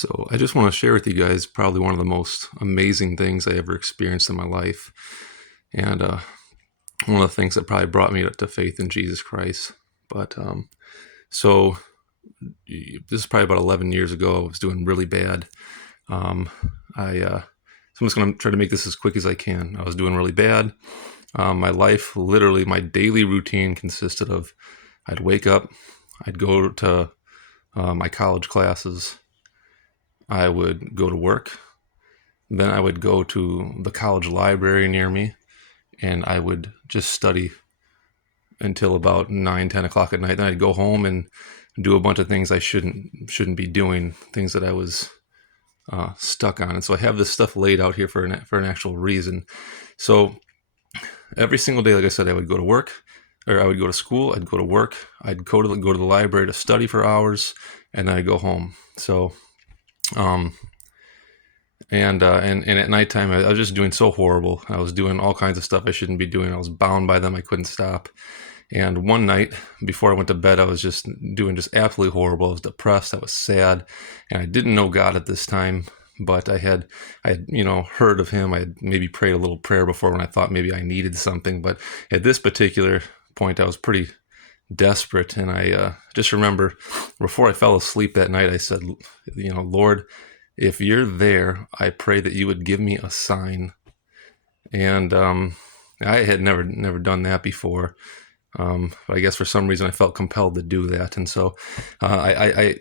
So I just want to share with you guys probably one of the most amazing things I ever experienced in my life. And one of the things that probably brought me to faith in Jesus Christ. But so this is probably about 11 years ago. I was doing really bad. So I'm just going to try to make this as quick as I can. I was doing really bad. My life, literally, my daily routine consisted of I'd wake up, I'd go to my college classes, I would go to work, then I would go to the college library near me, and I would just study until about 9, 10 o'clock at night. Then I'd go home and do a bunch of things I shouldn't be doing, things that I was stuck on. And so I have this stuff laid out here for an actual reason. So every single day, like I said, I would go to work, or I would go to school, I'd go to work, I'd go to the library to study for hours, and then I'd go home. So, and at nighttime, I was just doing so horrible. I was doing all kinds of stuff I shouldn't be doing. I was bound by them. I couldn't stop. And one night before I went to bed, I was just doing just absolutely horrible. I was depressed. I was sad, and I didn't know God at this time, but I had heard of Him. I had maybe prayed a little prayer before when I thought maybe I needed something. But at this particular point, I was pretty desperate, and I just remember before I fell asleep that night, I said, Lord, if you're there, I pray that you would give me a sign. And I had never done that before. But I guess for some reason I felt compelled to do that. And so I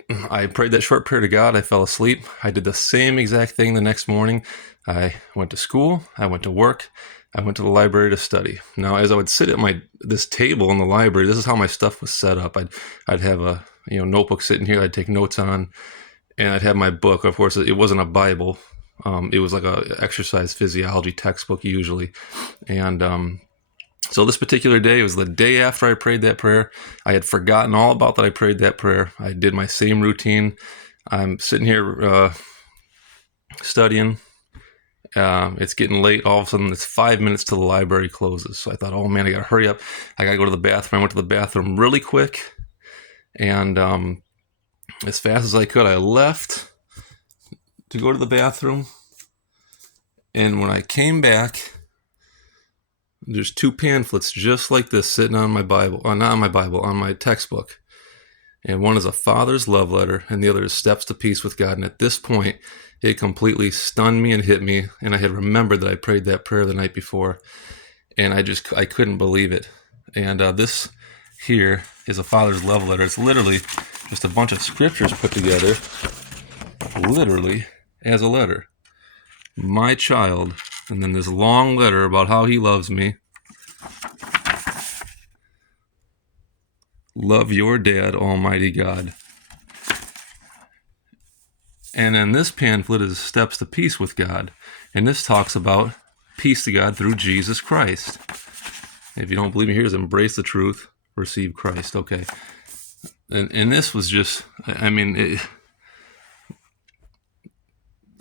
prayed that short prayer to God. I fell asleep. I did the same exact thing the next morning. I went to school. I went to work. I went to the library to study. Now, as I would sit at this table in the library, this is how my stuff was set up. I'd have a notebook sitting here. I'd take notes on, and I'd have my book. Of course, it wasn't a Bible. It was like a exercise physiology textbook usually, and so this particular day, it was the day after I prayed that prayer. I had forgotten all about that I prayed that prayer. I did my same routine. I'm sitting here studying. It's getting late. All of a sudden, it's 5 minutes till the library closes. So I thought, oh man, I got to hurry up. I got to go to the bathroom. I went to the bathroom really quick. And as fast as I could, I left to go to the bathroom. And when I came back, there's two pamphlets just like this sitting on my Bible, not on my Bible, on my textbook. And one is a father's love letter, and the other is Steps to Peace with God. And at this point, it completely stunned me and hit me. And I had remembered that I prayed that prayer the night before. And I couldn't believe it. And this here is a father's love letter. It's literally just a bunch of scriptures put together, literally as a letter. My child. And then this long letter about how he loves me. Love your dad, Almighty God. And then this pamphlet is Steps to Peace with God. And this talks about peace to God through Jesus Christ. If you don't believe me, here's embrace the truth, receive Christ. Okay. And this was just, I mean,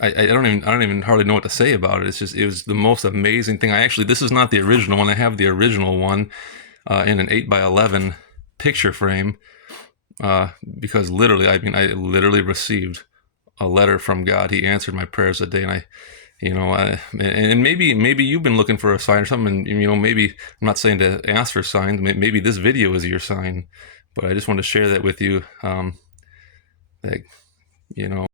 I don't even hardly know what to say about it. It was the most amazing thing. This is not the original one. I have the original one in an 8x11 picture frame because literally, I literally received a letter from God. He answered my prayers that day, and and maybe you've been looking for a sign or something, and maybe I'm not saying to ask for signs. Maybe this video is your sign, but I just want to share that with you. That